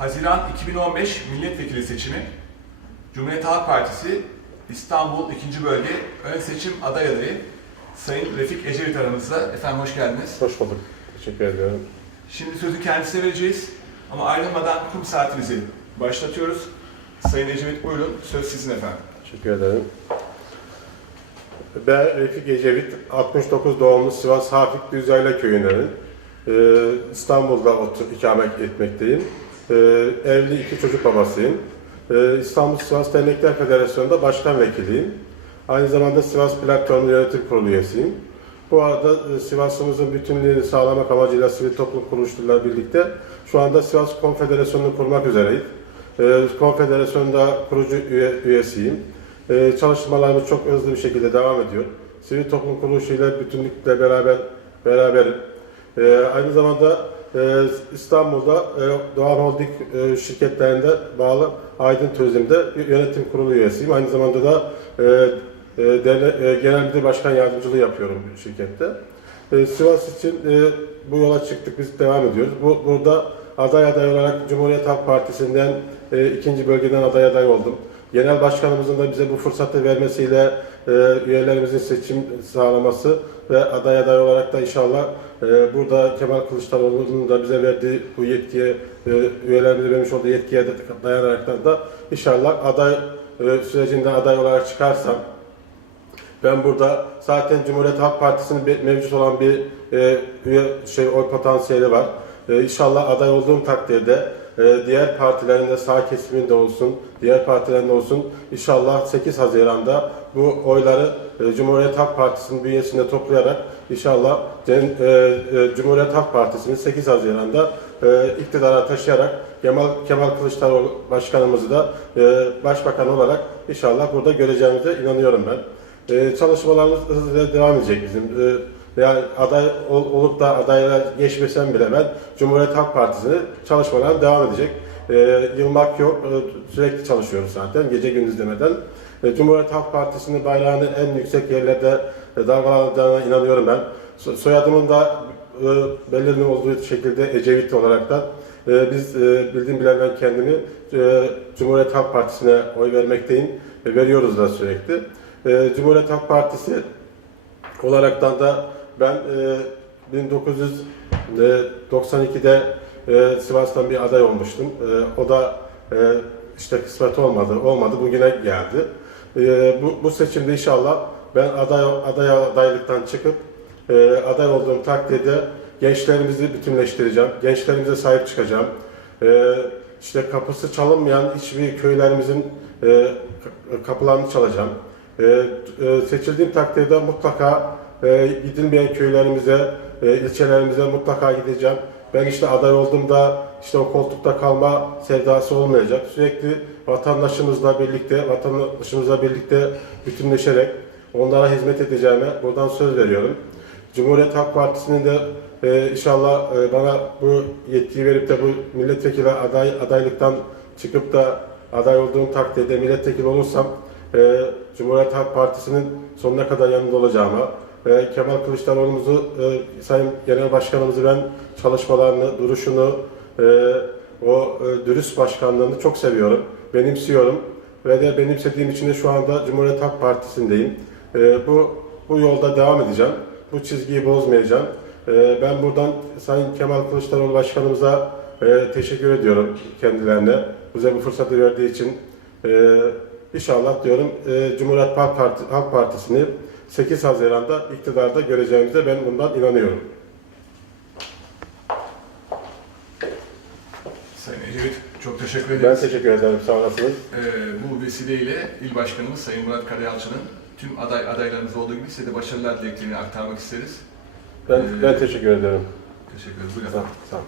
Haziran 2015 milletvekili seçimi Cumhuriyet Halk Partisi İstanbul 2. Bölge ön seçim aday adayı Sayın Refik Ecevit aramızda. Efendim hoş geldiniz. Hoş bulduk. Teşekkür ediyorum. Şimdi sözü kendisine vereceğiz ama ayrılmadan kum saatimizi başlatıyoruz. Sayın Ecevit buyurun, söz sizin efendim. Teşekkür ederim. Ben Refik Ecevit, 69 doğumlu Sivas Hafik Düzayla köyündenim. Ee, İstanbul'da otur, ikamet etmekteyim. Ee, evli iki çocuk babasıyım. Ee, İstanbul Sivas Dernekler Federasyonu'nda başkan vekiliyim. Aynı zamanda Sivas Platformu Yönetim Kurulu üyesiyim. Bu arada e, Sivas'ımızın bütünlüğünü sağlamak amacıyla sivil toplum kuruluşlarıyla birlikte şu anda Sivas Konfederasyonu'nu kurmak üzereyiz. Ee, Konfederasyon'da kurucu üye, üyesiyim. Çalışmalarımız çok hızlı bir şekilde devam ediyor. Sivil toplum kuruluşuyla bütünlükle beraber beraberim. Ee, aynı zamanda e, İstanbul'da e, Doğan Holding e, şirketlerinde bağlı Aydın Turizm'de yönetim kurulu üyesiyim. Aynı zamanda da e, e, e, genel müdür başkan yardımcılığı yapıyorum şirkette. E, Sivas için e, bu yola çıktık, biz devam ediyoruz. Bu, burada aday aday olarak Cumhuriyet Halk Partisi'nden e, ikinci bölgeden aday aday oldum. Genel başkanımızın da bize bu fırsatı vermesiyle e, üyelerimizin seçim sağlaması ve aday aday olarak da inşallah e, burada Kemal Kılıçdaroğlu'nun da bize verdiği bu yetkiye, e, üyelerimize vermiş olduğu yetkiye de dayanarak da inşallah aday e, sürecinde aday olarak çıkarsam ben burada zaten Cumhuriyet Halk Partisi'nin mevcut olan bir e, üye şey oy potansiyeli var. E, inşallah aday olduğum takdirde diğer partilerin de sağ kesiminde olsun, diğer partilerin de olsun inşallah 8 Haziran'da bu oyları e, Cumhuriyet Halk Partisi'nin bünyesinde toplayarak inşallah e, e, Cumhuriyet Halk Partisi'ni 8 Haziran'da iktidara taşıyarak Kemal, Kemal Kılıçdaroğlu başkanımızı da başbakan olarak inşallah burada göreceğimize inanıyorum ben. Ee, çalışmalarımız hızla devam edecek bizim. Yani aday ol- olup da adayla geçmesem bile ben Cumhuriyet Halk Partisi'ne çalışmalar devam edecek. Ee, yılmak yok. Ee, sürekli çalışıyoruz zaten gece gündüz demeden. Ee, Cumhuriyet Halk Partisi'nin bayrağını en yüksek yerlerde e, dalgalanacağına inanıyorum ben. So- soyadımın da e, belirli olduğu şekilde Ecevit olarak da e, biz e, bildiğim bilenden kendimi e, Cumhuriyet Halk Partisi'ne oy vermekteyim. ve veriyoruz da sürekli. E, Cumhuriyet Halk Partisi olaraktan da ben e, 1992'de e, Sivas'tan bir aday olmuştum. E, o da e, işte kısmet olmadı, olmadı bugüne geldi. E, bu, bu seçimde inşallah ben aday aday adaylıktan çıkıp e, aday olduğum takdirde gençlerimizi bütünleştireceğim, gençlerimize sahip çıkacağım. E, işte kapısı çalınmayan hiçbir köylerimizin e, kapılarını çalacağım. E, e, seçildiğim takdirde mutlaka e, gidilmeyen köylerimize, e, ilçelerimize mutlaka gideceğim. Ben işte aday olduğumda işte o koltukta kalma sevdası olmayacak. Sürekli vatandaşımızla birlikte, vatandaşımızla birlikte bütünleşerek onlara hizmet edeceğime buradan söz veriyorum. Cumhuriyet Halk Partisi'nin de e, inşallah e, bana bu yetkiyi verip de bu milletvekili aday adaylıktan çıkıp da aday olduğum takdirde milletvekili olursam e, Cumhuriyet Halk Partisi'nin sonuna kadar yanında olacağıma ve Kemal Kılıçdaroğlu'muzu, e, Sayın Genel Başkanımızı ben çalışmalarını, duruşunu, e, o e, dürüst başkanlığını çok seviyorum, benimsiyorum ve de benimsediğim için de şu anda Cumhuriyet Halk Partisi'ndeyim. E, bu bu yolda devam edeceğim. Bu çizgiyi bozmayacağım. E, ben buradan Sayın Kemal Kılıçdaroğlu Başkanımıza e, teşekkür ediyorum kendilerine. Bize bu fırsatı verdiği için. E, inşallah diyorum e, Cumhuriyet Halk, Parti, Halk Partisi'ni 8 Haziran'da iktidarda göreceğimize ben bundan inanıyorum. Sayın Ecevit çok teşekkür Ben ederiz. teşekkür ederim. Sağ olasınız. Ee, bu vesileyle il başkanımız Sayın Murat Karayalçı'nın tüm aday adaylarımız olduğu gibi size de başarılar dileklerini aktarmak isteriz. Ben, ben teşekkür ederim. Teşekkür ederiz. Buyurun. Sağ, sağ.